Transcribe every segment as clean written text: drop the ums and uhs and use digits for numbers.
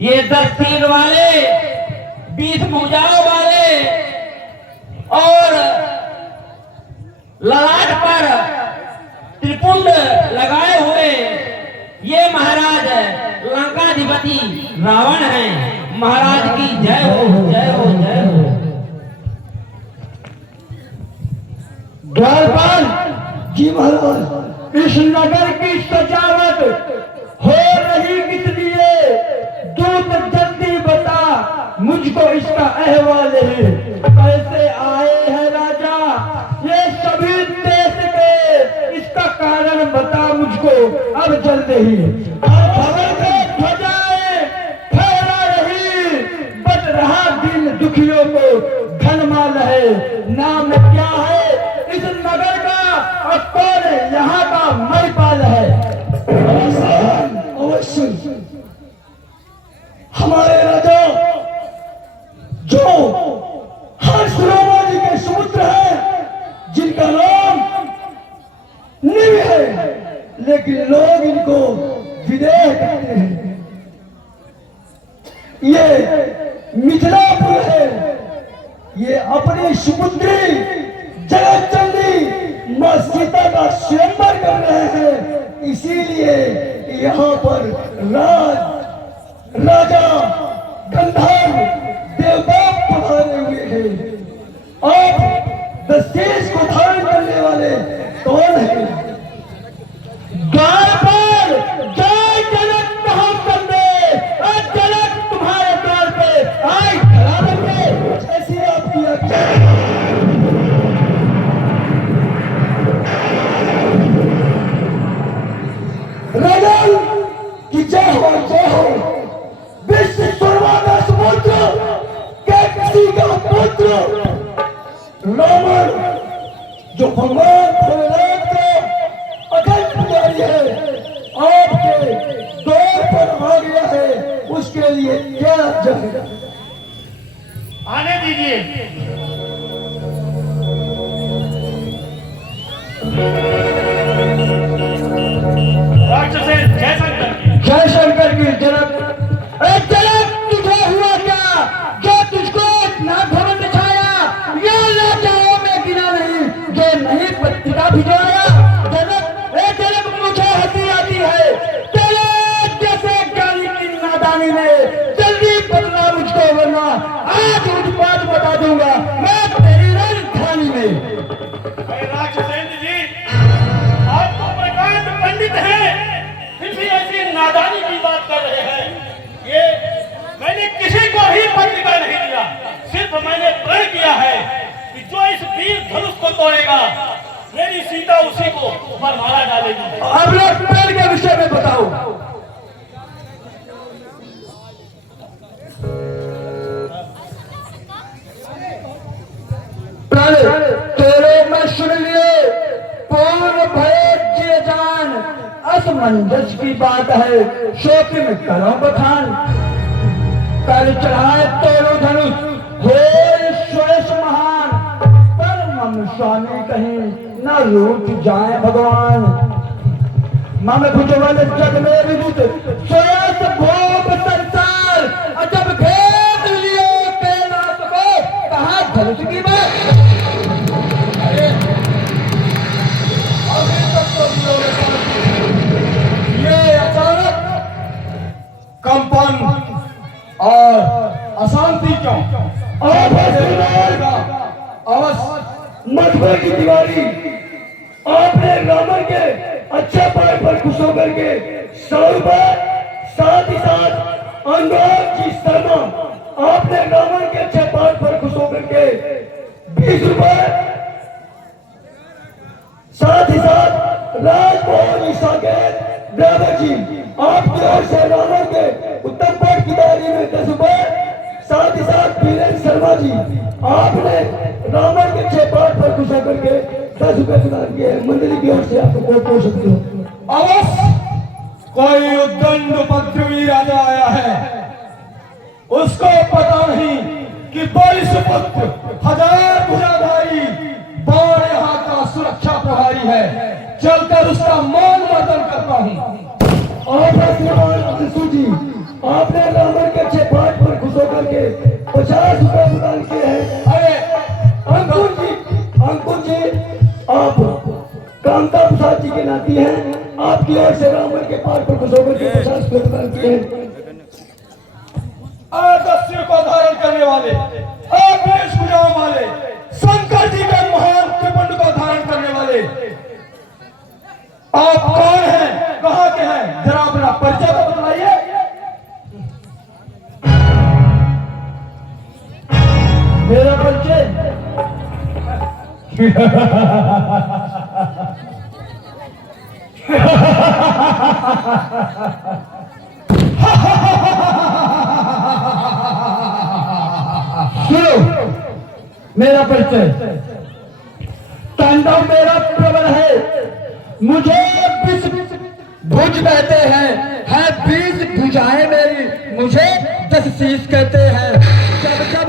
ये 10 तीर वाले 20 भुजाओं वाले और ललाट पर त्रिपुंड लगाए हुए ये महाराज लंकाधिपति रावण हैं। महाराज की जय हो, जय हो, जय हो। द्वारपाल जी महाराज, इस नगर की सजावट हो रही किस लिए? दूत जल्दी बता, मुझको इसका अहवाल है। कैसे आए हैं राजा ये सभी देश के, इसका कारण बता मुझको अब जल्दी ही। खबर में ध्वजाएं फहरा रही, बच रहा दिन दुखियों को धनमाल है। नाम क्या है इस नगर का और कौन यहाँ का महिपाल है? अवश्य हमारे राजा जो हर्षरोमाजी के सुपुत्र है, जिनका नाम निव है, लेकिन लोग इनको विदेह कहते हैं। ये मिथिलापुर है। ये अपनी सुपुत्री जगतचंडी मां सीता का स्वयंवर कर रहे हैं, इसीलिए यहाँ पर राजा गंधर्व देवता पधारे हुए हैं। आप दशेश को धारण करने वाले कौन है? द्वार पर जय जनक कहो कंदे, और जनक तुम्हारे द्वार पे आई खड़ा करके ऐसी आपकी आज्ञा। राजन की जय हो, जय हो। विश्व सर्वागा समुद्र के किसी का पुत्र रावण, जो भगवान भोलेनाथ का अखंड पुजारी है, आपके द्वार पर आ गया है, उसके लिए क्या जय? आने दीजिए। राक्षसेन जय शंकर की। जय शंकर की। जनक, जनक तुझे हुआ क्या जो तुझको इतना घमंड छाया? ये राजाओं में गिना नहीं जो नहीं पत्रिका भिजवाया। जनक मुझे हंसी आती है तेरे जैसे ज्ञानी की नादानी में। जल्दी बदला मुझको, वरना आज उत्पाद बता दूंगा मैं तेरी राजधानी में। राक्षसेन जी, आप तो प्रकांड पंडित हैं, फिर भी ऐसी नादानी की बात कर रहे हैं। ये मैंने किसी को ही पत्रिका नहीं दिया, सिर्फ मैंने प्रण किया है कि जो इस वीर धनुष को तोड़ेगा मेरी सीता उसी को माला डालेगी। अब लोग प्रण के विषय में बताओ। प्रण तेरे में सुन लिए, पूर्ण भय जिय जान, असमंजस की बात है शोक में करो बखान। कर चढ़ाए तोरो धनुष हो श्वेश महान, पर मम स्वामी कहीं न रूठ जाए भगवान। मम भुजबल जग में विदित सोयस भोग संसार, अजब भेद लियो के नाथ को कहा धनुष की बात। अभी तक तो ये अचानक कंपन और अशांति क्यों? मधुबन की दीवारी आपने रावण के अच्छे पैर पर खुश होकर के 100 रुपए, साथ ही साथ अनुराग की शर्मा आपने रावण के अच्छे पैर पर खुश होकर के 20 रुपए, साथ ही साथ राजभवन साकेत ड्राइवर जी आपकी ओर से रावण के उत्तम पद की तैयारी में 10 रुपए, साथ ही साथ वीरेंद्र शर्मा जी आपने रावण के 6 पाठ पर खुश होकर के 10 रुपए प्रदान किए। मंडली की ओर से आपको बहुत बहुत शुक्रिया। अवश्य कोई उद्दंड उपद्रवी राजा आया है, उसको पता नहीं कि 22 पुत्र 1000 भुजाधारी बाण यहाँ का सुरक्षा प्रभारी है। चलकर उसका मौन मर्दन करता हूँ। और जी आपने रावण के ओर से रावण के पाठ पर खुश होकर के 50 प्रदान किए हैं। आदर्श को धारण करने वाले, वेश भुजाओं वाले, शंकर जी के महान त्रिपुंड को धारण करने वाले आप कौन हैं, कहाँ के हैं, जरा अपना परिचय तो बताइए। मेरा परिचय सुनो, मेरा परिचय तांडव मेरा प्रबल है, मुझे 20 भुज कहते हैं, है 20 भुजाएं मेरी, मुझे 10 शीश कहते हैं। जब जब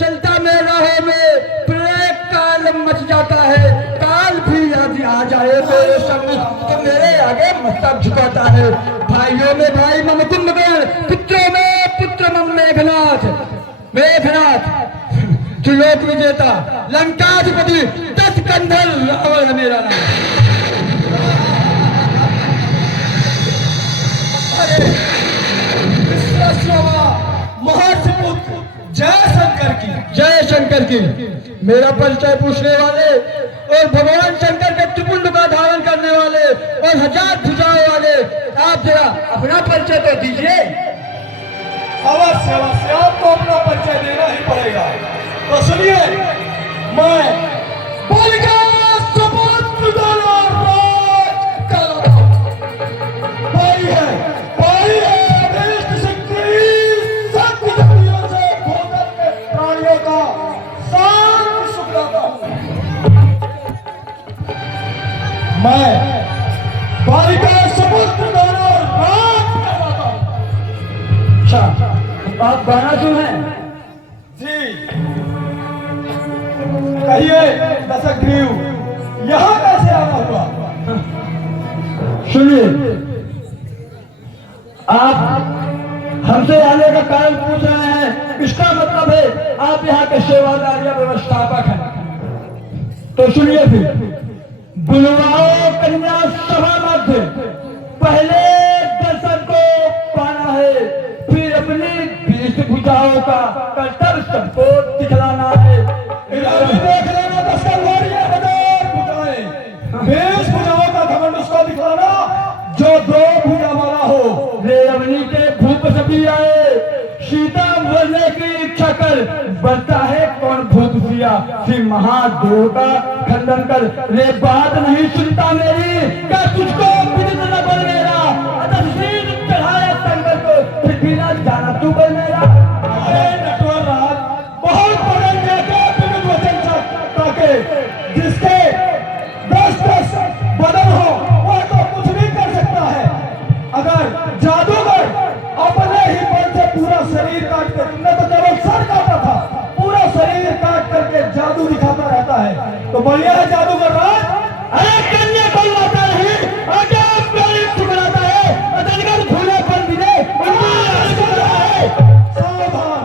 चलता मैं राह में प्रलय काल मच जाता है, काल भी यदि आ जाए मेरे संग तो मेरे आगे मस्तक झुकाता है। भाइयों में भाई मम कुंभकर्ण, पुत्रों में पुत्र मम मेघनाथ, मेघनाथ त्रिलोक विजेता लंकाधिपति 10 कंधर रावण मेरा नाम। जय शंकर की। मेरा परिचय पूछने वाले और भगवान शंकर के त्रिपुंड का धारण करने वाले और 1000 भुजाओं वाले आप जरा अपना परिचय तो दीजिए। अवश्य अवश्य आपको अपना परिचय देना ही पड़ेगा। तो सुनिए, मैं बालिका सुपुत्र दोनों राज का भाई है, भाई है अभीष्ट शक्ति शक्ति शक्तियों से भोजन के प्राणियों का शांति सुख लाता हूँ। मैं बालिका सुपुत्र दोनों राज कहलाता हूँ। अच्छा, आप बानासुर हैं? जी, कहिए दशग्रीव, यहाँ कैसे आना हुआ? सुनिए, आप हमसे आने का कारण पूछ रहे हैं, इसका मतलब है आप यहाँ के सेवादार या व्यवस्थापक हैं। तो सुनिए फिर, बुलवाओ कन्या सभा मध्य, पहले दर्शन को पाना है, फिर अपनी 20 भुजाओं का कर्तव्य सबको दिखलाना है। देख लेना 10 कलवारियां, 1000 भुजाएं, 20 भुजाओं का घमंड उसको दिखलाना जो 2 भुजा वाला हो। रेवनी के भूप सभी आए, सीता बोलने की इच्छा कर, बनता है कौन भूप सिया, फिर महादेव का खंडन कर। रे बात नहीं सुनता मेरी, क्या तुझको विदित न बल मेरा, अतः शील चढ़ाया शंकर को, फिर भी न जाना तू बल मेरा। अरे नटवर राज, बहुत बड़े नेता विविध वचन ताके, जिसके 10 बदन हो वह तो कुछ भी कर सकता है। अगर जादूगर अपने ही बल से पूरा शरीर काट कर, तुमने तो केवल सर काटा था, पूरा शरीर काट करके जादू दिखाता रहता है, तो बढ़िया है जादूगर राज। अरे कन्या को लाता नहीं, आगे गरीब ठुकराता है, अतर्गत भूले पर मिले है। सावधान,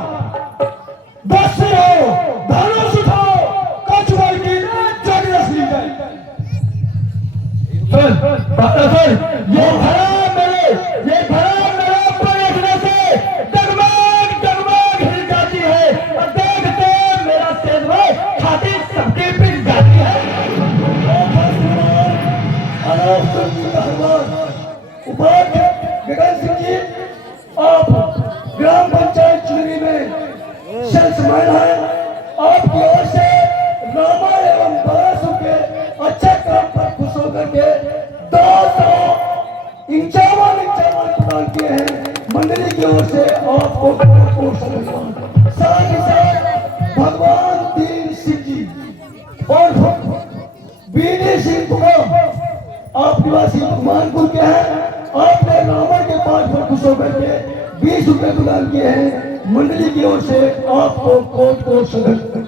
10 हो, धनुष उठाओ, कछुआ की जग रस ली जाए। ये भरा मेरे ऊपर देखने से डगमग डगमग हिल जाती है, और देखते मेरा सेज में छाती सबकी पिट जाती है। उपाध्य गगन सिंह जी, आप ग्राम पंचायत चुनरी में सेल्समैन हैं, आपकी ओर से रामा एवं बरासुर के अच्छे काम पर खुश होकर के 251 प्रदान किए हैं मंडली की ओर से आपको सम्मान। साथ ही साथ भगवान दीन सिंह जी और बीडी सिंह आप निवासी मानपुर के हैं, आपने रावण के पाठ पर खुश होकर के 20 रुपए प्रदान किए हैं मंडली की ओर से आपको कोट कोट सदस्य।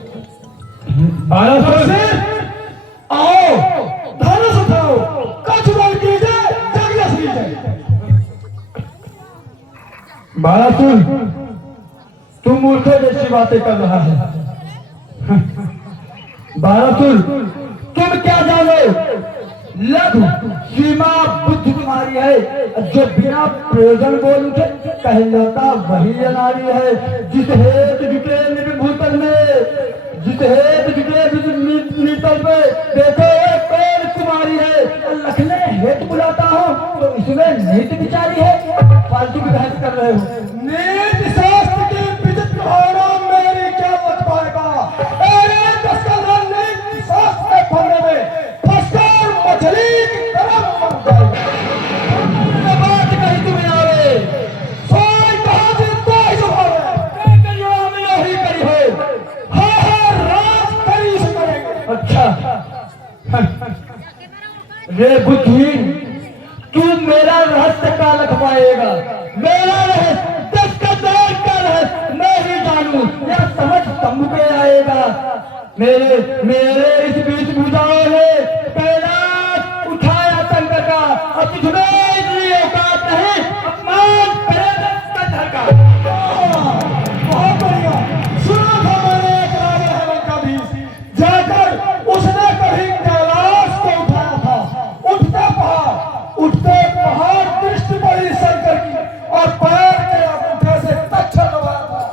आओ, धनुष उठाओ, कछुआ कीजिए, जगदस लीजिए। बालासुर, तुम मूर्खों जैसी बातें कर रहा है। बालासुर, तुम क्या जानो लघु सीमा बुद्धि तुम्हारी है, जो बिना प्रयोजन बोल उठे कहलाता वही अनारी है। जिस हेतु जुटे निर्भूतल में, जिस हेतु जुटे नीतल पे, देखो ये कौन कुमारी है, लखने हेतु बुलाता हूँ तो इसमें नीति विचारी है। फालतू की बहस कर रहे हो। नीति शास्त्र की विचित्र भावना मेरी क्या बच पाएगा। अरे दस्कंधर नीति शास्त्र के फंदे में फंसकर मछली की तरह मर जाएगा। बात कही तुम्हें आवे, सोई कहा जिंदा ही सुभावे, करियो हमने ही करी हो, हाँ राज करी से करेंगे। अच्छा रे बुद्धिहीन, तू मेरा रहस्य का लख पाएगा। मेरा रहस्य दस्कंधर का रहस्य मैं ही जानूं या समझ तंबू पे आएगा। मेरे इस बीच भुजाओं ने कैलाश उठाया शंकर का, अब तुझमें इतनी औकात नहीं अपमान करे दस्कंधर का। बहुत बढ़िया, सुना था मैंने एक राजा है लंकाधीश, जाकर उसने कभी कैलाश को उठाया था। उठते पहाड़ दृष्टि पड़ी शंकर की और पैर के अंगूठे से तच्छा दबाया था।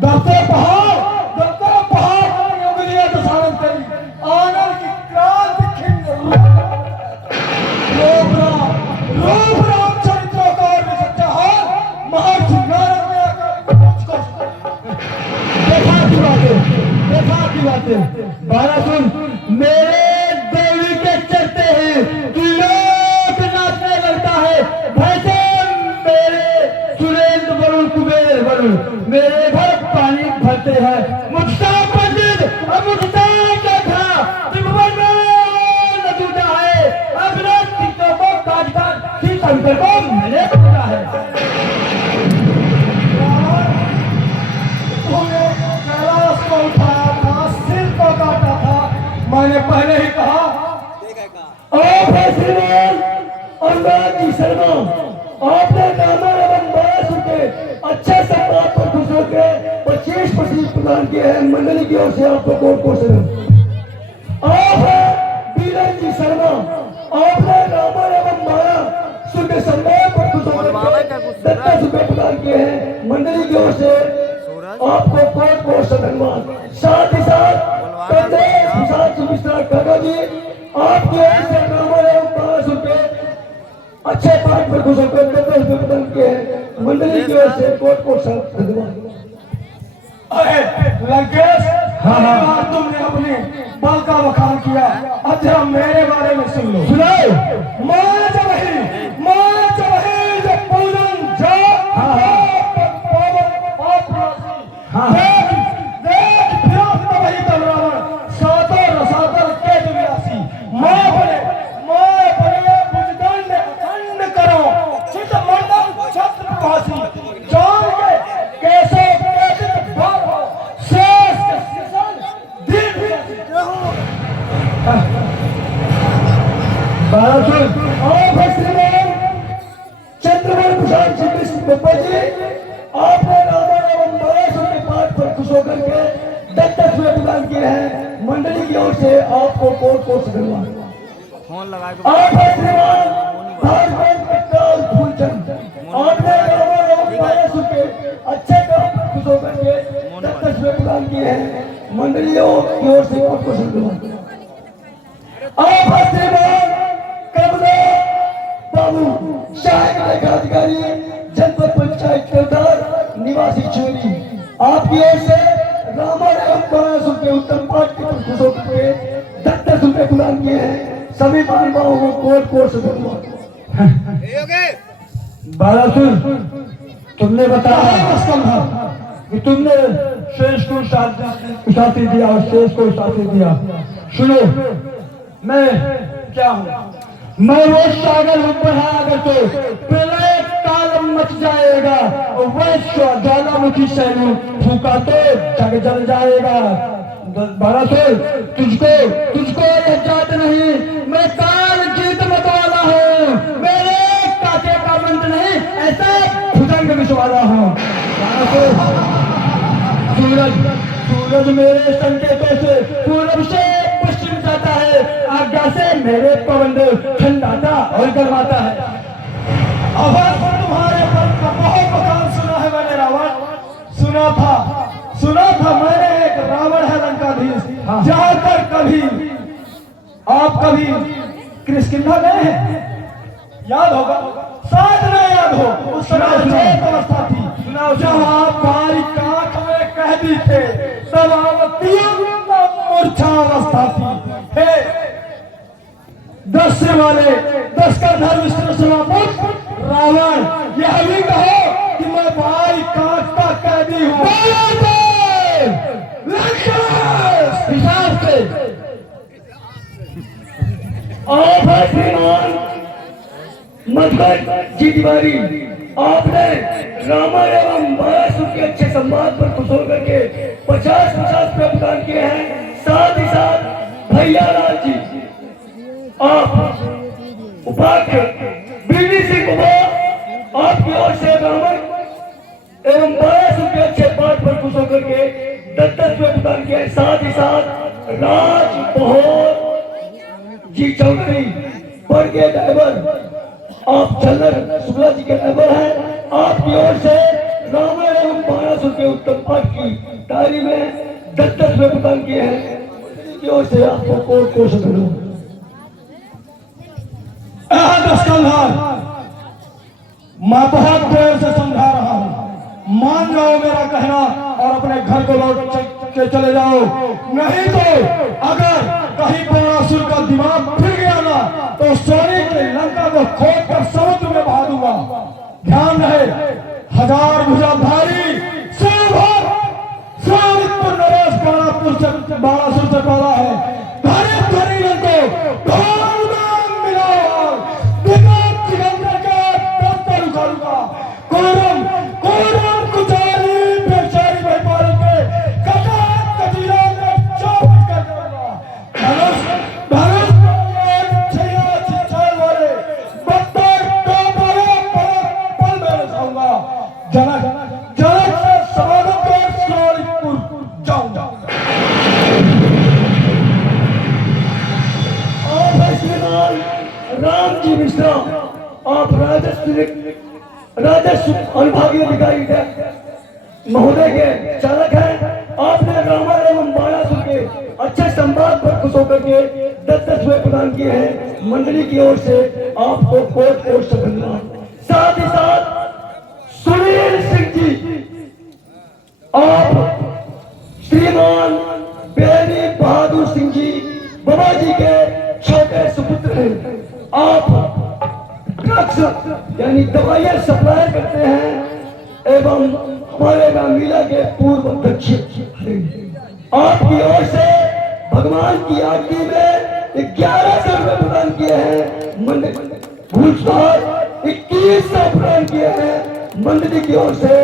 दबते पहाड़ अपनी उंगलियां दसारन करी, आनंद की क्रांति खिंड रूप राम चरित्रों का और भी सच्चा हाल महर्षि नारद ने आकर मुझको देखा की बातें। बारह सुन, मेरे देवी के चलते हैं तू लोग नाचने लगता है। भैसे मेरे सुरेंद्र वरुण कुबेर वरुण मेरे घर पानी भरते हैं। मुझसा पंडित और मुझसा देखा त्रिभुवन में न टूटा है। अपने तीर्थों को काटकर श्री शंकर को मैंने टूटा है। तूने कैलाश को उठाया था, सिर को काटा था, मैंने पहले ही कहा। आप है श्रीमान अनुराग जी शर्मा, आपने नामा एवं बयास के अच्छे से बात पर खुश होकर 25 प्रसिद्ध प्रदान किए हैं। मंडली की ओर से आपको कोट क्वेश्चन। आप है बीरन जी शर्मा, आपने नामा एवं माया सुनकर सम्मान पर खुश होकर 10 रुपए प्रदान किए हैं। मंडली की ओर से आपको कोट क्वेश्चन धन्यवाद। साथ ही साथ काका जी आपके अच्छे पाठ पर खुश होकर 10 रुपए प्रदान किए हैं। मंडली की ओर से कोट कोट धन्यवाद। अरे लंकेश, हाँ तुमने अपने बल का वखान किया, अब जरा मेरे बारे में सुन लो। सुनाओ। माँ जब ही जब पूरन जा चंद्रमण प्रसाद जी कृष्ण जी, आपने राधा एवं महाराष्ट्र के पाठ पर खुश होकर के 10 रुपए प्रदान किए हैं। मंडली की ओर से आपको कोट कोट धन्यवाद। आप है श्रीमान भागवत कट्टाल फूलचंद, आपने राधा एवं महाराष्ट्र के अच्छे काम पर खुश होकर के 10 रुपए प्रदान किए हैं। मंडलियों की ओर से कोट कोट धन्यवाद। आप है श्रीमान बाबू सहायक अधिकारी जनपद पंचायत केदार निवासी चोरी, आपकी ओर से रामायण एवं महाराष्ट्र के उत्तम पाठ के पर खुश होकर के 10 रुपए प्रदान किए हैं। सभी महानुभावों को कोट कोट से धन्यवाद। बालासुर, तुमने बताया कि तुमने शेष को शास्त्री दिया और शेष को शास्त्री दिया। सुनो, मैं क्या हूँ? मैं वो सागर बढ़ा अगर तो प्रलय काल मच जाएगा और वैश्व ज्वालामुखी सैनु फूका तो जग जल जाएगा। बालासुर, तुझको यह जात नहीं, मैं काल जीत मत वाला हूँ। मेरे काके का मंत्र नहीं, ऐसा भुजंग विष वाला हूँ। सूरज मेरे संकेतों से पूर्व से पश्चिम जाता है, आज्ञा से मेरे पवन ठंडाता और गरमाता है। अब तुम्हारे पद का बहुत बखान सुना है मैंने रावण, सुना था मैंने एक रावण है लंकाधीश। जाकर कभी आप कभी किष्किंधा गए हैं? याद होगा, शायद न याद हो। उस समय चेत अवस्था थी जब आप बारी कांख में कैदी थे, तब आप मूर्छावस्था थी। हे 10 सिर वाले 10 का धर्म रावण, यह भी कहो कि मैं भाई कांख का कैदी हूँ। हिसाब से मधुकर जी तिवारी, आपने रामा एवं महाराष्ट्र के अच्छे संवाद पर खुश होकर के 50-50 प्रदान किए हैं। साथ ही साथ भैया लाल जी, आप उपाध्याय बीवी सिंह कुमार, आपकी ओर से रावण एवं 1200 के अच्छे पाठ पर खुश होकर के 10-10 प्रदान किए। साथ ही साथ राज बहोर जी चौधरी पर के ड्राइवर, आप चंद्र शुक्ला जी के ड्राइवर हैं। आपकी ओर से रावण एवं 1200 के उत्तम पाठ की तारीख में 10-10 प्रदान किए हैं। की ओर से आपको कोट को शुक्रिया। मैं बहुत देर से समझा रहा हूँ, मान जाओ मेरा कहना और अपने घर को लौट के चले जाओ, नहीं तो अगर कहीं बाणासुर का दिमाग फिर गया ना तो सोने की लंका को खोद कर समुद्र में बहा दूंगा। ध्यान रहे, 1000 भुजाधारी नरेश बाणासुर से पैदा है। धरे धरी को राम जी मिश्रा, आप राजस्व अनुभागीय अधिकारी महोदय के चालक हैं। आपने रावण एवं बाणासुर के अच्छे संवाद पर खुश होकर के 10-10 रुपए प्रदान किए हैं। मंडली की ओर से आपको कोट कोट से धन्यवाद। साथ ही साथ सुनील सिंह जी, आप श्रीमान बेनी बहादुर सिंह जी बाबा जी के छोटे सुपुत्र हैं। आप ड्रग्स यानी दवाइयां सप्लाई करते हैं एवं हमारे रामलीला के पूर्व अध्यक्ष। आपकी ओर से भगवान की आरती में 1100 रुपए प्रदान किए हैं। घूसखोर 2100 प्रदान किए हैं। मंडली की ओर से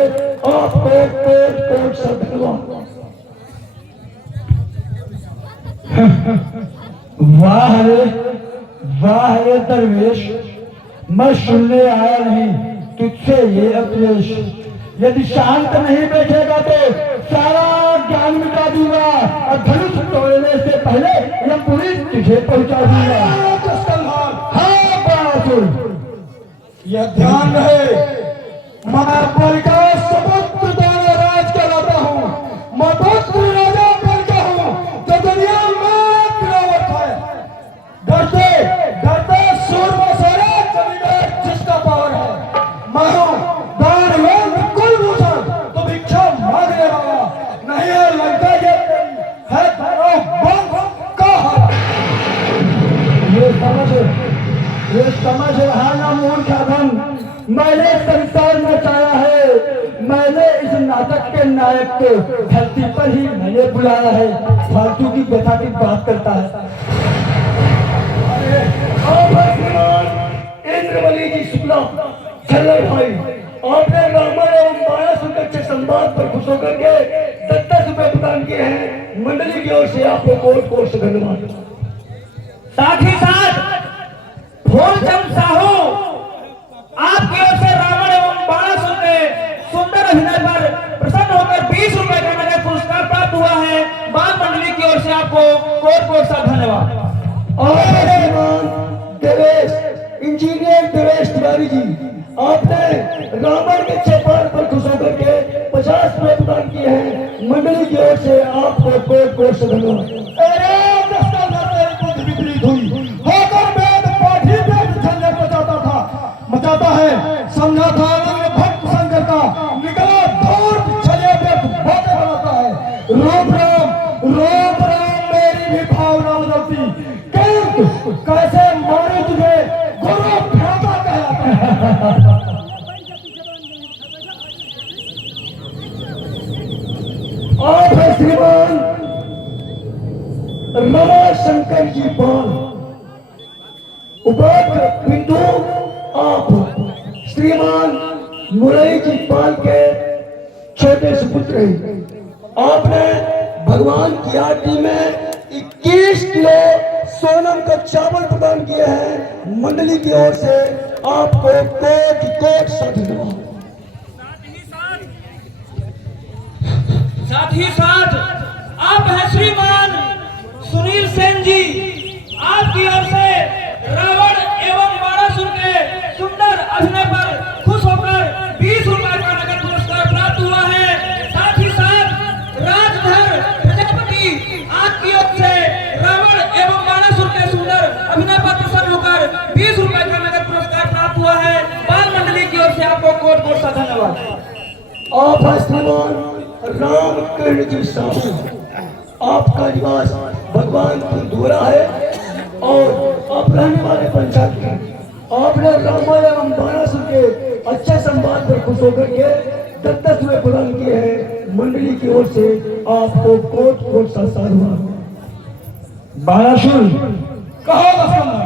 आपको कोट कोट से धन्यवाद। वाह रे दरवेश, मैं सुनने आया नहीं तुझसे ये अपदेश। यदि शांत नहीं बैठेगा तो सारा ज्ञान मिटा दूंगा और धनुष तोड़ने से पहले यह पुलिस तुझे पहुंचा दूंगा। हाँ बासुर, यह ध्यान रहे, मैं बल का समुद्र दोनों राज कहलाता हूँ। मैं बहुत राजा बल का हूँ जो दुनिया में गिरावट है। डरते डरते सूरमा सारा जमींदार जिसका पावर है। मैं हूँ दानवेंद्र कुलभूषण, तो भिक्षा मांगने वाला नहीं है। लंका ये है तारा बंद का। ये समझ रहा ना मूर्ख अधम, मैंने संसार मचाया है। मैंने इस नाटक के नायक को धरती पर ही मैंने बुलाया है। फालतू की व्यथा की बात करता है। इंद्रवली जी शुक्ला, छल्लर भाई, आपने रावण एवं बाणासुर के अच्छे संवाद पर खुश होकर के 10-10 रुपए प्रदान किए हैं। मंडली की ओर से आपको कोट कोट से धन्यवाद। साथ ही साथ भोलचंद साहू, आपकी ओर से रावण एवं बाणासुर के सुंदर अभिनय पर प्रसन्न होकर 20 रुपए का नगद पुरस्कार प्राप्त हुआ है। बाल मंडली की ओर से आपको कोट कोट सा धन्यवाद। और श्रीमान देवेश, इंजीनियर देवेश तिवारी जी, आपने रावण के चौपाल पर खुश होकर के 50 रुपए प्रदान किए हैं। मंडली की ओर से आपको कोट कोट से धन्यवाद। विपरीत हुई होकर वेद पाठी वेद झंझट मचाता है, समझा था भक्त संजय का, निकला दूर छले व्यर्थ बातें बनाता है। रूप राम मेरी भी भावना बदलती, कैसे मारे तुझे गुरु भ्राता कहलाता है। आप है श्रीमान रमा शंकर जी पाल, उपाध्याय बिंदु। आप श्रीमान मुरई जी पाल के छोटे सुपुत्र हैं। आपने भगवान की आरती में 21 किलो सोनम का चावल प्रदान किए हैं। मंडली की ओर से आपको कोट कोट धन्यवाद। साथ ही साथ आप हैं श्रीमान सुनील सेन जी, आपकी ओर से रावण एवं बाणासुर के सुंदर अभिनय पर खुश होकर 20 रुपए का नगद पुरस्कार प्राप्त हुआ है। साथ ही साथ राजधर प्रजापति, आपकी ओर से रावण एवं बाणासुर के सुंदर अभिनय पर प्रसन्न होकर 20 रुपए का नगद पुरस्कार प्राप्त हुआ है। बाल मंडली की ओर से आपको कोट कोट सा धन्यवाद। आप हैं श्रीमान रामकृष्ण जी साहू, आपका निवास भगवान पुरदुरा है और आप रहने वाले पंचायत के। आपने रामायण एवं बाणासुर के अच्छे संवाद पर खुश होकर के 10 रुपए प्रदान किए हैं। मंडली की ओर से आपको कोट कोट सा साधुवाद। बाणासुर कहो दस्कंदर,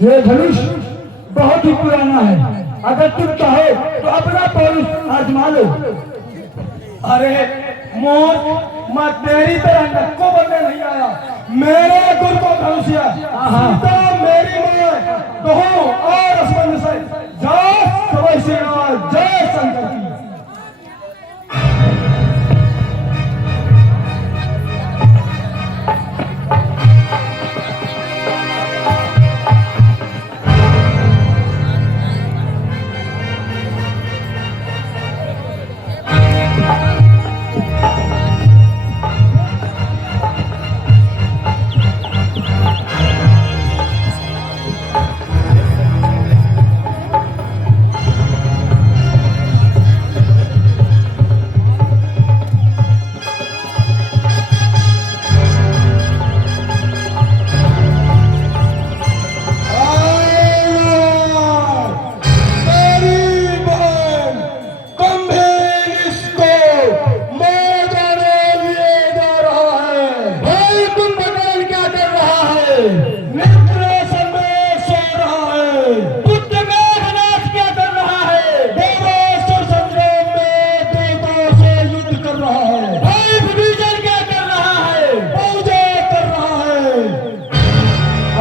ये धनुष बहुत ही पुराना है, अगर तुम चाहो तो अपना पौरुष आजमा लो। अरे मोर, मैं तेरी तरह नक्को बनने नहीं आया, मेरे गुरु को धनुषिया सीता मेरी मां दो और असमन से जय सवै श्री राम, जय शंकर की।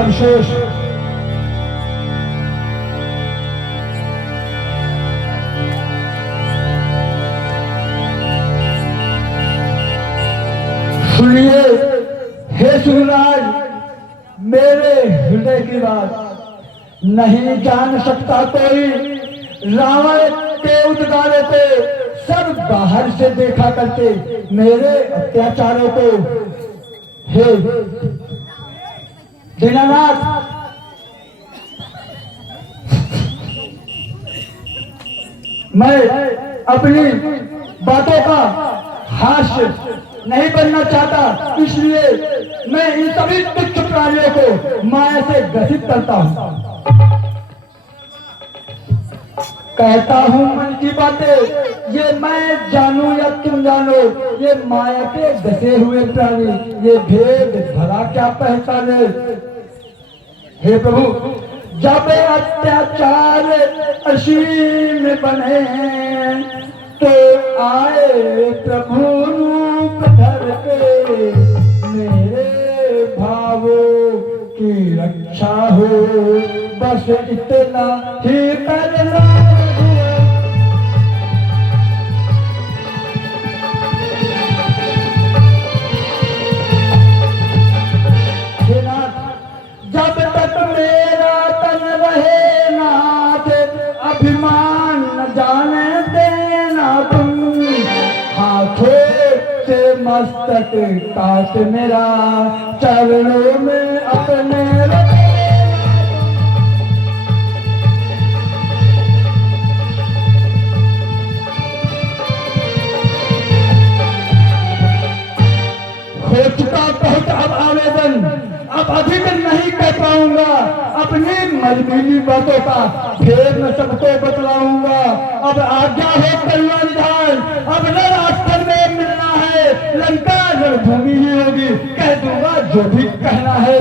विशेष सुनिए हे सुरराज, मेरे हृदय की बात नहीं जान सकता कोई। रावण के उद्गारों को सब बाहर से देखा करते, मेरे अत्याचारों को। हे दीनानाथ, मैं अपनी बातों का हास्य नहीं बनना चाहता, इसलिए मैं इन सभी तुच्छ प्राणियों को माया से ग्रसित करता हूँ। कहता हूँ मन की बातें, ये मैं जानूं या तुम जानो, ये माया के घसे हुए प्राणी ये भेद भला क्या पहचाने। हे प्रभु, जब अत्याचार असीम बने तो आए प्रभु रूप धर के, मेरे भावों की रक्षा हो बस इतना ही करना। मस्तक काट मेरा चरणों में अपने हो चुका बहुत अब आवेदन, अब अधिक नहीं कर पाऊंगा। अपनी मजबूरी बातों का फिर मैं सबको बतलाऊंगा। अब आज्ञा हो कल्याणधान, अब रणस्थल में मिलना है। लंका रणभूमि ही होगी, कह दूंगा जो भी कहना है।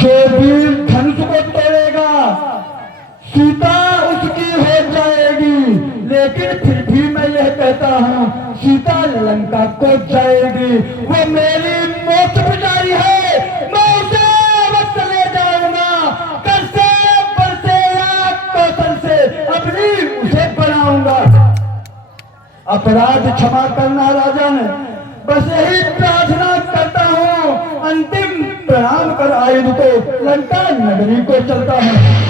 जो वीर धनुष को तोड़ेगा सीता उसकी हो जाएगी, लेकिन फिर भी मैं यह कहता हूँ सीता लंका को जाएगी। वो मेरी मोक्ष पुजारी है, मैं उसे अवश्य ले जाऊंगा। कर से बरसे या कौशल से अपनी उसे बनाऊंगा। अपराध क्षमा करना राजन, बस यही प्रार्थना करता हूँ। अंतिम प्रणाम कर आयुध को लंका नगरी को चलता हूँ।